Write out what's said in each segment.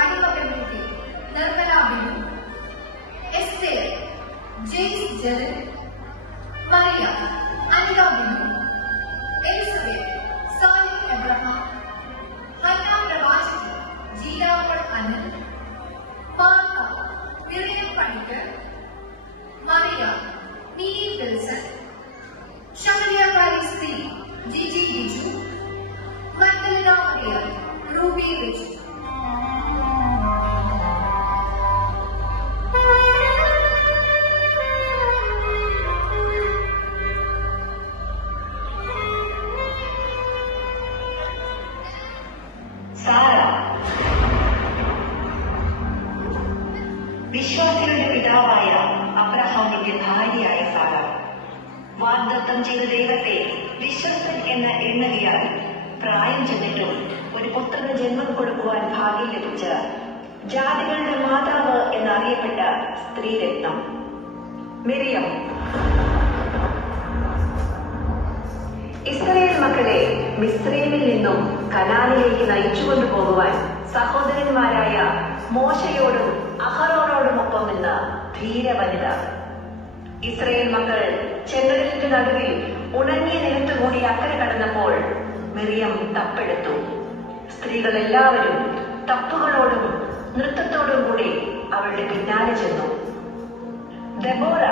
അടിമപ്പെൺകുട്ടി Nirmala Binu, Esther Jaise Jerin, Mariya Anitha Binu, Elizabeth Salim Abraham, Hannah പ്രവാചകൻ ജീരാവൾ Anil, Martha Miriam Panicker, Mariya Mini Wilson, ശമരിയക്കാരി സ്ത്രീ Jiji Biju, Magdalena Mariam, Ruby Rich. വിശ്വാസികളുടെ പിതാവായ അബ്രഹാമിന്റെ ഭാര്യയായ സാറ വാഗ്ദത്തം ചെയ്ത ദൈവത്തെ വിശ്വസ്തൻ എന്ന് എണ്ണുകയാൽ പ്രായം ചെന്നിട്ടും ഒരു പുത്രന് ജന്മം കൊടുക്കുവാൻ ഭാഗ്യം ലഭിച്ച ജാതികളുടെ മാതാവ് എന്നറിയപ്പെട്ട സ്ത്രീരത്നം മിറിയം. ഇസ്രായേൽ മക്കളെ മിസ്രയീമിൽ നിന്നും കനാനിലേക്ക് നയിച്ചുകൊണ്ടു പോകുവാൻ സഹോദരന്മാരായ മോശയോടും അഹറോനോടുമൊപ്പം നിന്ന ധീരവനിത. ഇസ്രായേൽ മക്കൾ ചെങ്കടലിന്റെ നടുവിൽ ഉണങ്ങിയ നിലത്തുകൂടി അക്കരെ കടന്നപ്പോൾ മിറിയം തപ്പെടുത്തു. സ്ത്രീകൾ എല്ലാവരും തപ്പുകളോടും നൃത്തത്തോടും കൂടി അവളുടെ പിന്നാലെ ചെന്നു. ദെബോറ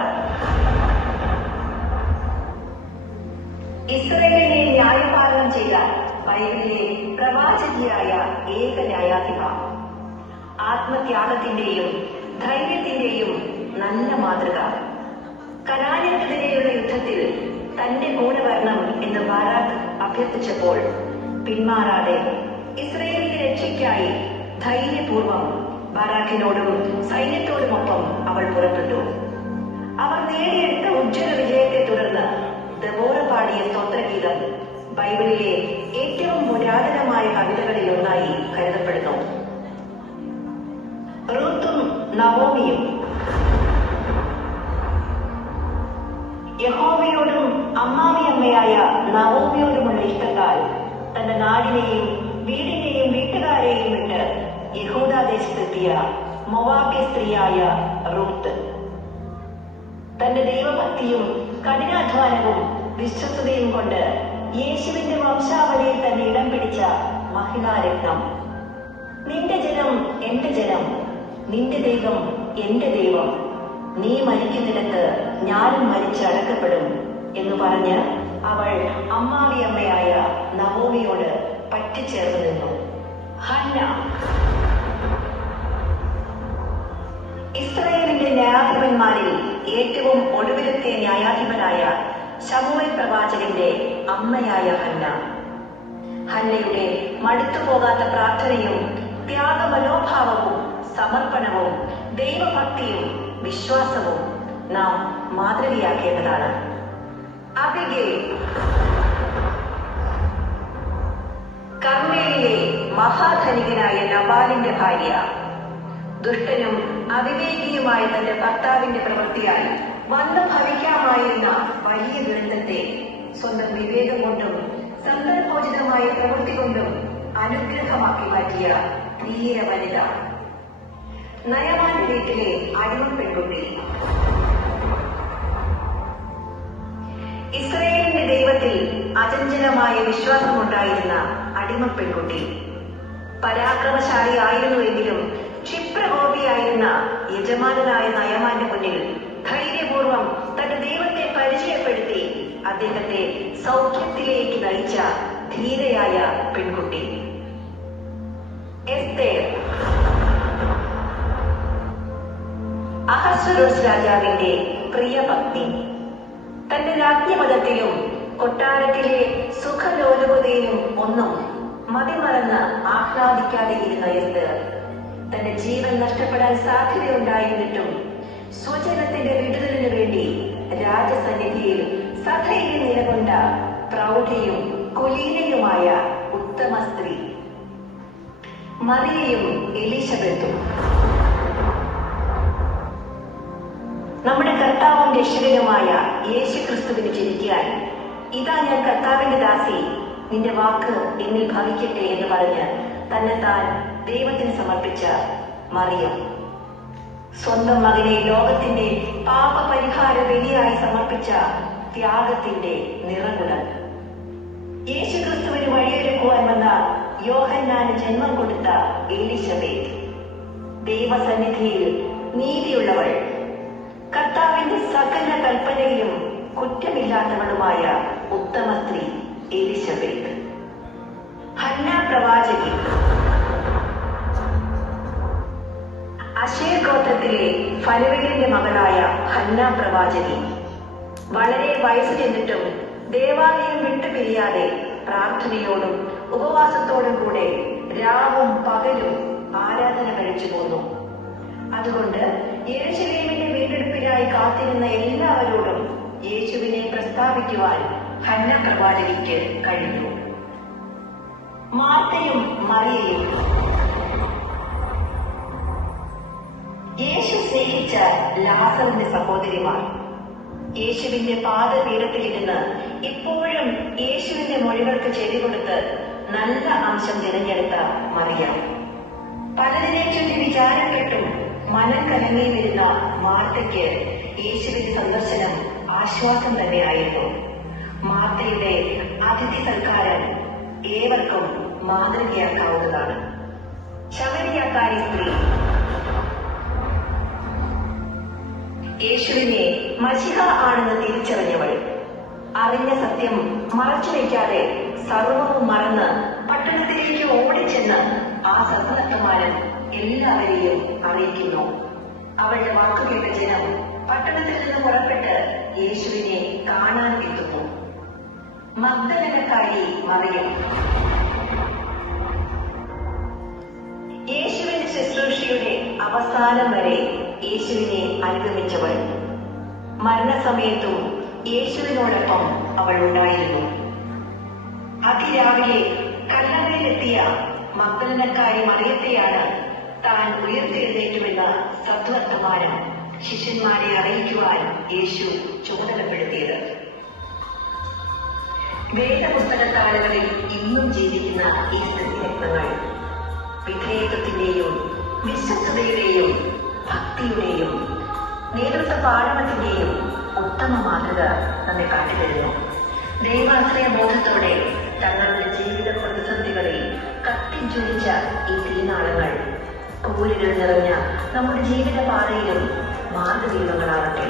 ഇസ്രായേലിനെ ന്യായപാലനം ചെയ്ത ബൈബിളിലെ പ്രവാചകിയായ ഏക ന്യായാധിപ. ആത്മത്യാഗത്തിന്റെയും ധൈര്യത്തിന്റെയും നല്ല മാതൃക. കനാന്യർക്കെതിരെയുള്ള യുദ്ധത്തിൽ തന്റെ കൂടെ വരണം എന്ന് ബാരാക്ക് അഭ്യർത്ഥിച്ചപ്പോൾ പിന്മാറാതെ ഇസ്രായേലിന്റെ രക്ഷയ്ക്കായി ധൈര്യപൂർവം ബാരാക്കിനോടും സൈന്യത്തോടുമൊപ്പം അവൾ പുറപ്പെട്ടു. അവർ നേടിയെടുത്ത ഉജ്ജ്വല വിജയത്തെ തുടർന്ന് ദെബോറ പാടിയ സ്തോത്രഗീതം ബൈബിളിലെ ഏറ്റവും പുരാതനമായ കവിതകളിൽ ഒന്നായി കരുതപ്പെടുന്നു. റൂത്തും നവോമിയും. യഹോവയോടും അമ്മാവിയമ്മയായ നവോമിയോടുമുള്ള ഇഷ്ടത്താൽ തന്റെ നാടിനെയും വീടിനെയും വീട്ടുകാരെയും വിട്ട് യഹൂദാദേശത്തെത്തിയ മൊവാബ്യ സ്ത്രീയായ റൂത്ത്. തന്റെ ദൈവഭക്തിയും കഠിനാധ്വാനവും വിശ്വസ്തയും കൊണ്ട് യേശുവിന്റെ വംശാവലിയിൽ തന്നെ ഇടം പിടിച്ച മഹിളാരത്നം. നിന്റെ ജനം എന്റെ ജനം, നിന്റെ ദൈവം എന്റെ ദൈവം, നീ മരിക്കുന്നിടത്ത് ഞാനും മരിച്ച് അടക്കപ്പെടും എന്ന് പറഞ്ഞ് അവൾ അമ്മാവിയമ്മയായ നവോമിയോട് പറ്റിച്ചേർന്നു നിന്നു. ഹന്ന ഇസ്രായേലിന്റെ ന്യായാധിപന്മാരിൽ ഏറ്റവും ഒടുവിലത്തെ ന്യായാധിപനായ ശമൂവേൽ പ്രവാചകന്റെ അമ്മയായ ഹന്ന. ഹന്നയുടെ മടുത്തുപോകാത്ത പ്രാർത്ഥനയും ത്യാഗമനോഭാവവും സമർപ്പണവും ദൈവഭക്തിയും വിശ്വാസവും നാം മാതൃകയാക്കേണ്ടതാണ്. അബിഗെയിൽ കർമ്മേലിലെ മഹാധനികനായ നബാലിന്റെ ഭാര്യ. ദുഷ്ടനും അവിവേകിയുമായ തന്റെ ഭർത്താവിന്റെ പ്രവൃത്തിയാൽ വന്നു ഭവിക്കാമായിരുന്ന വലിയ ദുരന്തത്തെ സ്വന്തം വിവേകം കൊണ്ടും സന്ദർഭോചിതമായ പ്രവൃത്തി കൊണ്ടും അനുഗ്രഹമാക്കി മാറ്റിയ ധീര വനിത. നയമാന്റെ വീട്ടിലെ അടിമ പെൺകുട്ടി. ഇസ്രായേലിന്റെ ദൈവത്തിൽ അചഞ്ചലമായ വിശ്വാസമുണ്ടായിരുന്ന അടിമ പെൺകുട്ടി. പരാക്രമശാലിയായിരുന്നുവെങ്കിലും ക്ഷിപ്രകോപിയായിരുന്ന യജമാനായ നയമാന്റെ മുന്നിൽ ധൈര്യപൂർവം തന്റെ ദൈവത്തെ പരിചയപ്പെടുത്തി അദ്ദേഹത്തെ സൗഖ്യത്തിലേക്ക് നയിച്ച ധീരയായ പെൺകുട്ടി. എസ്തേർ അഹസ്വരോസ് രാജാവിന്റെ പ്രിയ പത്നി. തന്റെ രാജ്ഞപദത്തിലും കൊട്ടാരത്തിലെ സുഖലോലുപതയിലും ഒന്നും മതിമറന്ന് ആഹ്ലാദിക്കാതെ ഇരുന്ന എസ്തേർ തന്റെ ജീവൻ നഷ്ടപ്പെടാൻ സാധ്യതയുണ്ടായിരുന്നിട്ടും സ്വജനത്തിന്റെ വിടുതലിനു വേണ്ടി രാജസന്നിധിയിൽ സധൈര്യം നിലകൊണ്ട പ്രൗഢയും കുലീനയുമായ ഉത്തമ സ്ത്രീ. മറിയയും എലിസബത്തും. നമ്മുടെ കർത്താവും രക്ഷകനുമായ യേശു ക്രിസ്തുവിന് ജനിക്കാൻ ഇതാ ഞാൻ കർത്താവിന്റെ ദാസി, നിന്റെ വാക്ക് എന്നിൽ ഭവിക്കട്ടെ എന്ന് പറഞ്ഞ് തന്നെത്താൻ ദൈവത്തിന് സമർപ്പിച്ച മറിയം, സ്വന്തം മകനെ ലോകത്തിന്റെ പാപപരിഹാര ബലിയായി സമർപ്പിച്ച ത്യാഗത്തിന്റെ നിറകുടം, യേശുക്രിസ്തുവിന് വഴിയൊരുക്കുവാൻ വന്ന യോഹന്നാന് ജന്മം കൊടുത്ത എലിശബേത്ത്, ദൈവസന്നിധിയിൽ നീതിയുള്ളവൾ, കർത്താവിന്റെ സകല കൽപ്പനയിലും കുറ്റമില്ലാത്തവളുമായ ഉത്തമ സ്ത്രീ എലിശബേത്ത്, ഹന്ന പ്രവാചകി, അശേർ ഗോത്രത്തിലെ ഫനുവേലിന്റെ മകളായ ഹന്ന പ്രവാചകി, വളരെ വയസ്സ് ചെന്നിട്ടും ദേവാലയം വിട്ടുപിരിയാതെ പ്രാർത്ഥനയോടും ഉപവാസത്തോടും കൂടെ രാവും പകലും ആരാധന കഴിച്ചു പോന്നു. അതുകൊണ്ട് യെരൂശലേമിന്റെ വീണ്ടെടുപ്പിനായി കാത്തിരുന്ന എല്ലാവരോടും യേശുവിനെ പ്രസ്താവിക്കുവാൻ ഹന്ന പ്രവാചകിക്ക് കഴിഞ്ഞു. മാർത്തയും മറിയയും, യേശു സ്നേഹിച്ച ലാസറിന്റെ സഹോദരിമാർ, യേശുവിന്റെ പാദപീഠത്തിലിരുന്ന് ഇപ്പോഴും യേശുവിന്റെ മൊഴികൾക്ക് ചെവി കൊടുത്ത് നല്ല അംശം തിരഞ്ഞെടുത്ത മറിയം, പലതിനെ ചൊല്ലി വിചാരം കെട്ടും മനം കലങ്ങിയിരുന്ന മാർത്തയ്ക്ക് യേശുവിന്റെ സന്ദർശനം ആശ്വാസം തന്നെയായിരുന്നു. മാർത്തയുടെ അതിഥി സൽക്കാരം ഏവർക്കും മാതൃകയാക്കാവുന്നതാണ്. ശമരിയാക്കാരി സ്ത്രീ, യേശുവിനെ മശിഹ ആണെന്ന് തിരിച്ചറിഞ്ഞവൾ, അറിഞ്ഞ സത്യം മറച്ചു വയ്ക്കാതെ സർവവും മറന്ന് പട്ടണത്തിലേക്ക് ഓടിച്ചെന്ന് ആ സദ്വർത്തമാനം എല്ലാവരെയും അറിയിക്കുന്നു. അവളുടെ വാക്കുകേട്ട ജനം പട്ടണത്തിൽ നിന്ന് പുറപ്പെട്ട് യേശുവിനെ കാണാൻ എത്തുന്നു. മഗ്ദലക്കാരി മറിയം, യേശുവിന്റെ ശുശ്രൂഷയുടെ അവസാനം വരെ യേശുവിനെ അനുഗമിച്ചവൾ, മരണസമയത്തും യേശുവിനോടൊപ്പം അവൾ ഉണ്ടായിരുന്നു. അതിരാവിലെ കല്ലറയിലെത്തിയ മഗ്ദലക്കാരി മറിയത്തെയാണ് താൻ ഉയർത്തെഴുന്നേറ്റുമെന്ന സദ്വർത്തമാനം ശിഷ്യന്മാരെ അറിയിക്കുവാൻ യേശു ചുമതലപ്പെടുത്തിയത്. വേദപുസ്തകത്താളുകളിൽ ഇന്നും ജീവിക്കുന്ന ഈ സ്ത്രീരത്നങ്ങൾ വിധേയത്വത്തിന്റെയും വിശ്വസ്തതയുടെയും ഭക്തിയുടെയും നേതൃത്വ പാഠവത്തിന്റെയും ഉത്തമ മാതൃക നമ്മെ കാട്ടിത്തരുന്നു. ദൈവാശ്രയ ബോധത്തോടെ തങ്ങളുടെ ജീവിത പ്രതിസന്ധികളിൽ കത്തിജ്വലിച്ച ഈ തീനാളങ്ങൾ കൂലികൾ നിറഞ്ഞ നമ്മുടെ ജീവിത പാതയിലും മാർഗദീപങ്ങളാകട്ടെ.